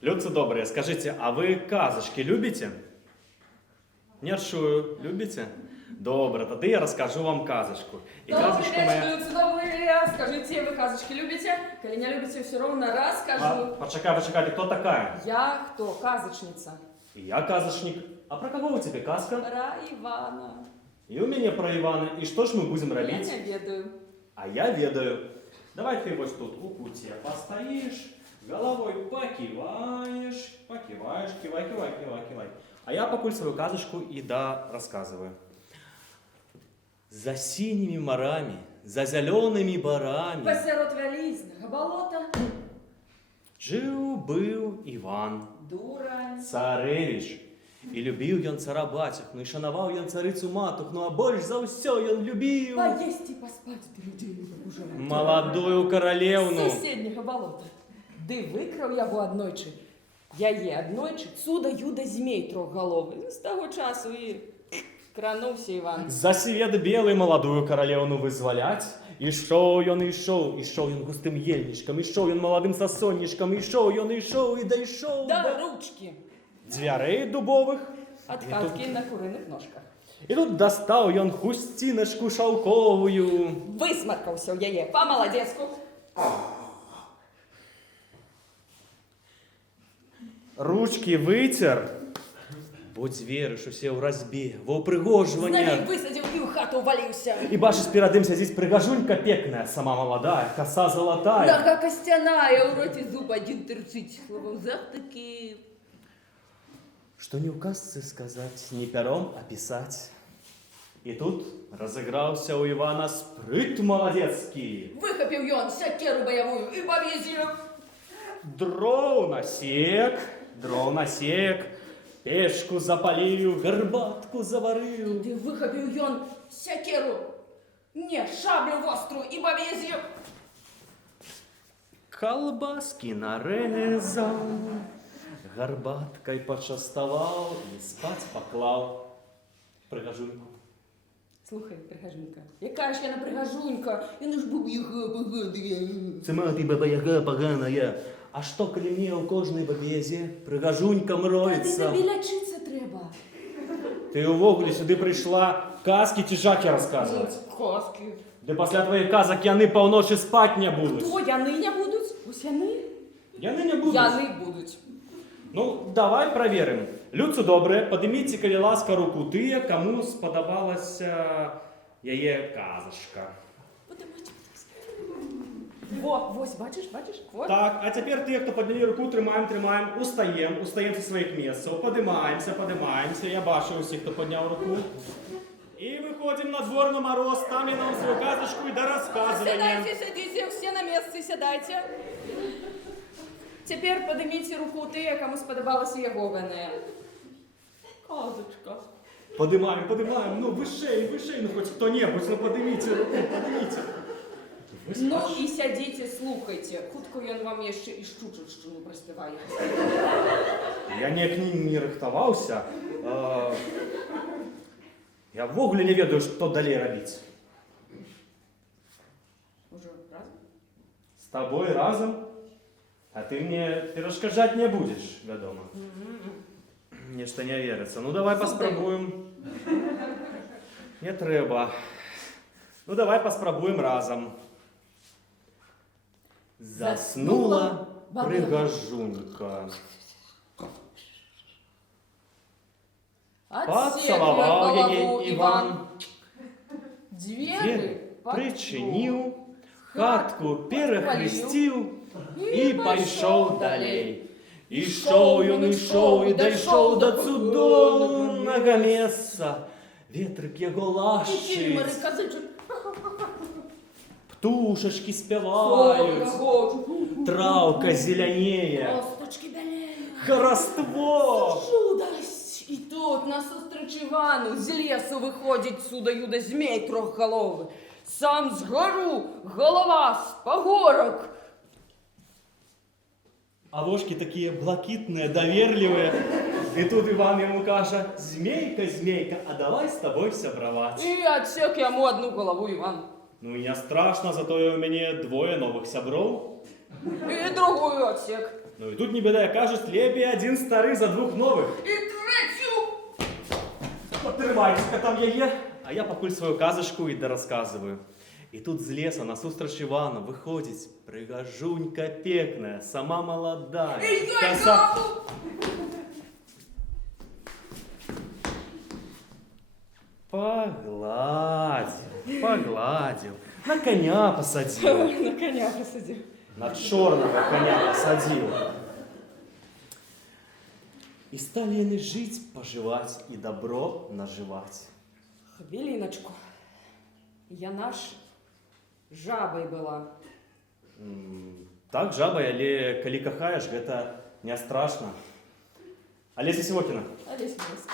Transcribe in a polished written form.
Людцы добрые, скажите, а вы казочки любите? Нет, шую, любите? Добре, тогда я расскажу вам казочку. И казочку моя... Люди добрые, скажите, вы казочки любите? Коли не любите, все равно расскажу. Почекай, ты кто такая? Я кто? Казочница. Я казочник. А про кого у тебя казка? Про Ивана. И у меня про Ивана. И что ж мы будем Я робить? не ведаю. А я ведаю. Давай ты вот тут у пути постоишь, головой покиваешь, кивай. А я покуль свою казочку и рассказываю. За синими морами, за зелеными барами Посеред вялізного болота. жил-был Иван, Дурань. царевич. И любил ён цара батюхну, и шановал ён царицу матухну, а больше за все ён любил Поесть и поспать ты людей уже. молодую королевну. З сусіднього болота. Ды викрав його однойчі. Я є однойчі, цуда-юда змей трохголовий. З того часу і кранувся Іван. За свет белый молодую королевну вызволять. И шел ён, и шел ён густым ельничком, и шел ён молодым сосонничком, и шел ён, и шел, и дойшел Да ручки. дверей дубовых. От И хатки на куриних ножках. И тут достал ён хустиночку шелковую. Висмаркався в яє. По-молодецьку. Ручки вытер. Будь верыш усе ў разьбе, ва Знамей ўпрыгожваннях. висадив і в хату валився. И бачыш, перад ім сядзіць прыгажунька пекная, сама молодая, коса золотая. Нога костяная, у роті зуб один терчить. Словом, завтаки. Что не указцы сказать, не пером описать. И тут разыгрался у Ивана спрыт молодецкий. Вихопив ён сякеру бойовую і пов'язів. Дров насек, пешку запалил, горбатку заварил. Ти вихопив ён сякеру. Не, шаблю востру і пов'язів. Колбаски нарезал, горбаткой почастовал и спать поклал. Пригожуньку. Слухай, пригажунька, яка ж я не пригажунька? Я не ж баба-яга погадує. Сама ты баба-яга поганая. А что, коли мне у кожной бабезе пригожунька Та ти мроется? тобі лячиться треба. Ти увогуле сюди прийшла казки тяжаки розказувати. Казки. Де після твоїх казок яни полночі спать не будуть. Хто, яни не будуть? Ось яни? Яни не будуть. Яни будуть. Ну, давай проверим. Людцы добрые, поднимите, коли ласка, руку тыя, кому сподобалася яе казочка. Подимайте, Во, ось, бачиш? Вот. Так, а теперь те, кто подняли руку, тримаем, устаем со своих мест, поднимаемся. Я бачу усіх, хто підняв руку. И выходим на двор на мороз, там я нам свою казочку и до рассказывания. Сядайте, все на месте, сядайте. Теперь поднимите руку тыя, кому сподобалася Єговина. Казочка. Поднимаем, ну выше, ну хоть кто-нибудь, ну поднимите руку, поднимите. Ну і сядіть, слухайте. Хутко ён вам яшчэ і шчучыць, што не праспявае. Я не рыхтаваўся. Я ввогуле не ведаю, што далей рабіць. Уже разом? С тобой разом? А ты мне перашкаджаць не будешь, вядома. Нешта не верится. Ну давай паспрабуем. Не трэба. Ну давай паспрабуем разом. Заснула прыгажунька. Поцеловал яе Иван. Двери Причинил, хатку перехрестил и пойшов далей. И шел ён, и дойшел до цудовного места. Ветрик его лашчить, птушечки спевают, травка зеленее, Косточки белеют. хороство. Чудось! І тут насустрач Івану з лісу виходить суда-юда змей трохголовий. Сам згору, голова з погорок. А вошки такие блакитные, доверливые. И тут Иван ему каже: змейка, а давай с тобой сябровать. І отсек йому одну голову Іван. Ну и не страшно, зато у меня двое новых сябров. І другую отсек. Ну і тут не беда, кажуть, лепей один старий за двох нових. І третю! Потримайтеся там яє, а я покуль свою казочку і дорозказываю. І тут з леса насустрач Івану виходить пригожунька пекная, сама молодая. І я коса- голову! Погладил, на коня посадил, На коня посадив. на черного коня посадил. И стали они жить, поживать и добро наживать. Хвилиночку. Я наш жабой была. Так, жаба, але калі кахаеш, гэта не страшно. Олеся Сивокина. Олесь Морозко.